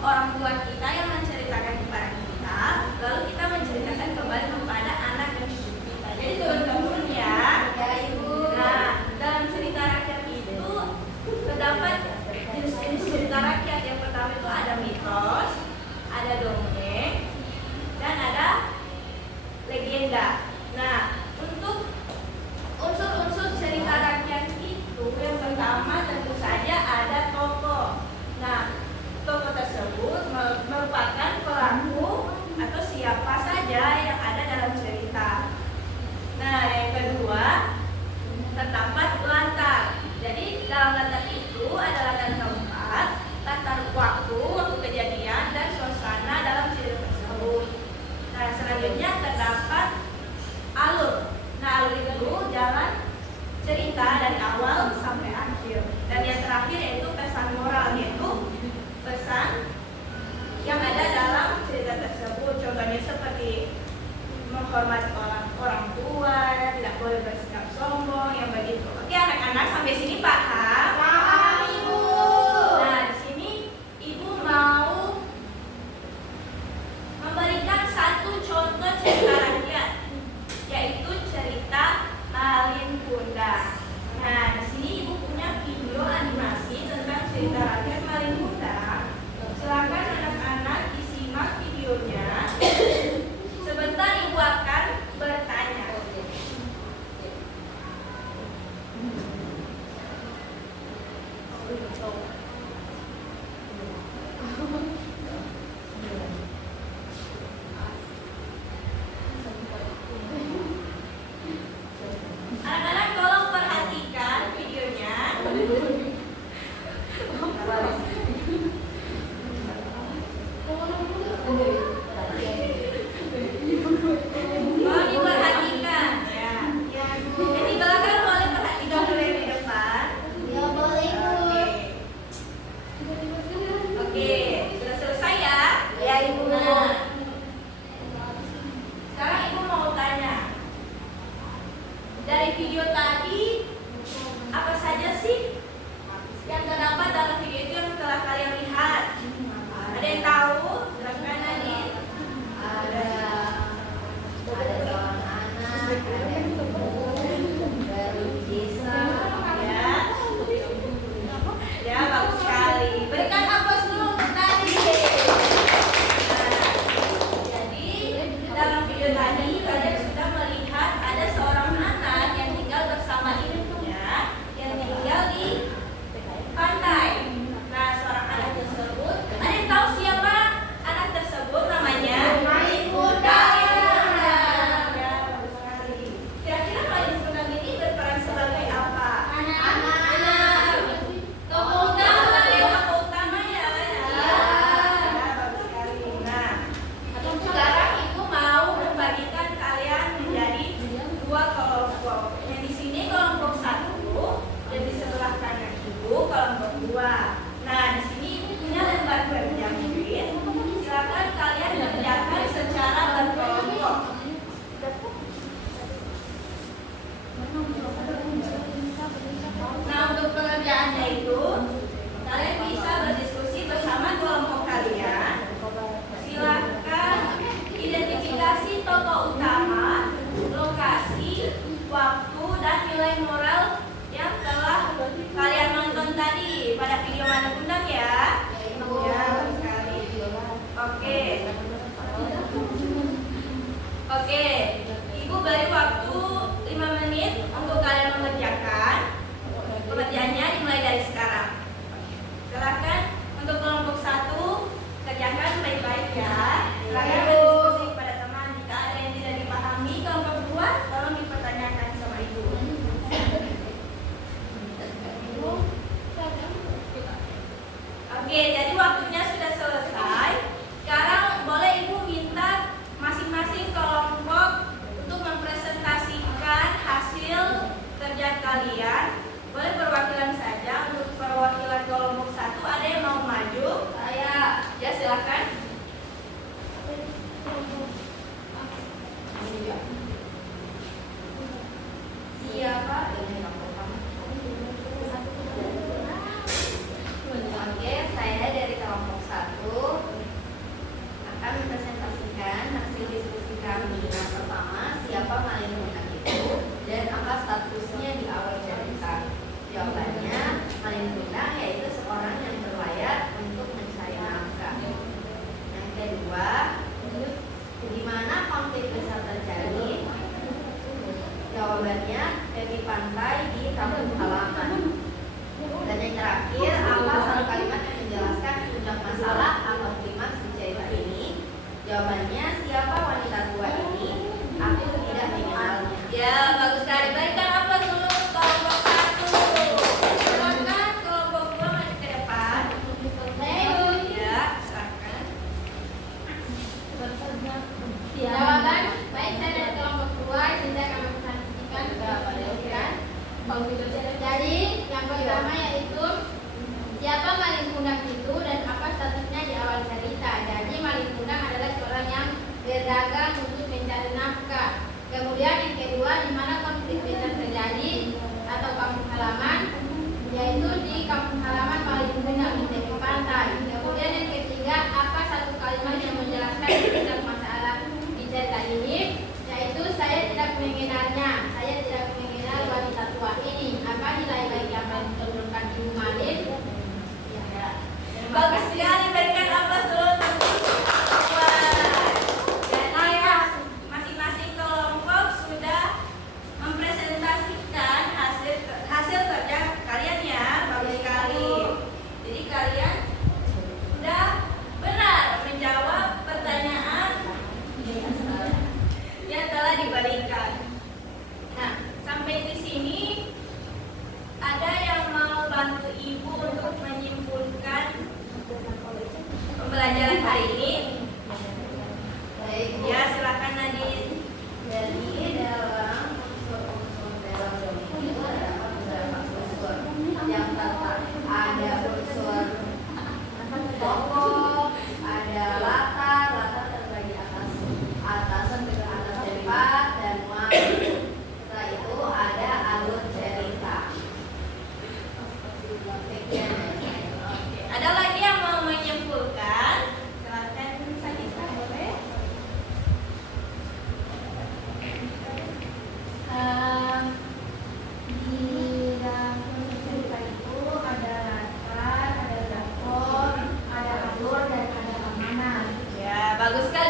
orang tua kita yang menceritakan kepada kita, lalu kita menceritakan kembali kepada anak dan cucu kita. Jadi turun-temurun ya. Ya Ibu. Nah, dalam cerita rakyat itu terdapat jenis-jenis cerita rakyat. Yang pertama itu ada mitos, ada dongeng, dan ada legenda. Nah, untuk unsur-unsur cerita rakyat itu yang pertama tentu saja ada tokoh. Nah, tokoh tersebut merupakan pelaku atau siapa saja yang ada dalam cerita. Nah, yang kedua terdapat latar. Jadi dalam latar itu ada latar tempat, latar waktu kejadian, dan suasana dalam cerita tersebut. Nah, selanjutnya terdapat alur. Nah, alur itu jalan cerita dari awal sampai akhir. Dan yang terakhir yaitu pesan moral, yaitu pesan yang ada dalam cerita tersebut. Contohnya seperti menghormati orang tua, tidak boleh bersikap sombong, yang begitu. Oke anak-anak, sampai sini paham? Paham Ibu. Nah, di sini Ibu mau memberikan satu contoh cerita rakyat, yaitu cerita Malin Kundang. Nah, di sini Ibu punya video animasi tentang cerita rakyat Malin Kundang. Silakan anak-anak disimak videonya. Sebentar Ibu akan bertanya. Anak-anak tolong perhatikan videonya. Tolong diperhatikan ya. Yang di belakang boleh perhatikan dulu yang di depan. Ya boleh Ibu. Oke, sudah selesai ya? Ya Ibu. Nah, sekarang Ibu mau tanya. Dari video tadi, apa saja sih yang terdapat dalam video itu yang telah kalian lihat? Ada yang tahu? Silakan Nadine. Ada seorang anak, ada ibu, berlukisan. Ya. Ya, bagus sekali. Berikan aplaus dulu untuk Nadine. Nah, jadi dalam video tadi kalian sudah melihat ada seorang anak yang tinggal bersama ibunya yang tinggal di pantai. Nah, seorang anak tersebut, ada yang tahu siapa anak tersebut namanya? Malin Kundang. Ya, bagus sekali. Kira-kira Malin Kundang ini berperan sebagai apa? Anak. Tokoh utama, tokoh utama ya. Ya, bagus sekali. Nah, sekarang Ibu mau membagikan kalian menjadi dua kelompok. Yang di sini kelompok 1 dan di sebelah kanan Ibu kelompok 2. Nah, di sini Ibu punya lembar kerja mungkin. Silakan kalian kerjakan secara berkelompok. Nah, untuk pengerjaannya itu kalian bisa berdiskusi bersama kelompok kalian. Silakan identifikasi tokoh utama, lokasi, waktu, dan nilai moral yang telah kalian nonton tadi pada video Malin Kundang ya. Ya, bagus sekali. Oke. Oke, Ibu beri waktu 5 menit untuk kalian mengerjakan. Pengerjaannya dimulai dari sekarang. Silakan untuk kelompok 1 kerjakan baik-baik ya. Silakan berdiskusi kepada teman. Jika ada yang tidak dipahami kelompok 2, tolong dipertanyakan sama Ibu. Oke, jadi waktunya sudah selesai. Sekarang boleh Ibu minta masing-masing kelompok untuk mempresentasikan hasil kerja kalian. Boleh perwakilan saja. Untuk perwakilan kelompok 1 ada yang mau maju? Saya. Ya, silakan. Jawabannya, siapa wanita tua ini? Aku tidak mengenalnya. Ya, bagus sekali. Berikan apa dulu kelompok 1. Silakan kelompok 2 maju ke depan. Ya, silakan. Jawaban, baik saya dari kelompok 2, jadi akan mempresentasikan pendidikan. Jadi yang pertama yaitu siapa maling kundang itu dan apa statusnya di awal cerita. Jadi maling kundang adalah seorang yang berdagang untuk mencari nafkah. Kemudian yang kedua, di mana konflik desa terjadi atau kampung halaman, yaitu di kampung halaman maling kundang di tepi pantai. Kemudian yang ketiga, apa satu kalimat yang menjelaskan tentang masalah di cerita ini, yaitu saya tidak mengenalnya, saya tidak mengenal wanita tua ini. Apa nilai baik yang menunjukkan ibu Malin? Ya. Bagus sekali. Berikan apa dulu untuk Jadi masing-masing kelompok sudah mempresentasikan hasil kerja kalian ya. Bagus sekali. Jadi kalian sudah benar menjawab pertanyaan yang telah diberikan. Nah, sampai di sini ada yang mau bantu ibu untuk menyimpulkan pembelajaran hari ini? Baik, Ya, silakan Nadine. Jadi dalam unsur-unsur dalam dongeng itu terdapat beberapa unsur yang tertata. Ada unsur tokoh, ada latar terbagi atas tempat dan waktu. Setelah itu ada alur cerita. Ada lagi yang mau menyimpulkan? Silakan Sakita, boleh? Di dalam cerita itu ada latar, ada tokoh, ada alur dan ada amanah. Ya, bagus sekali.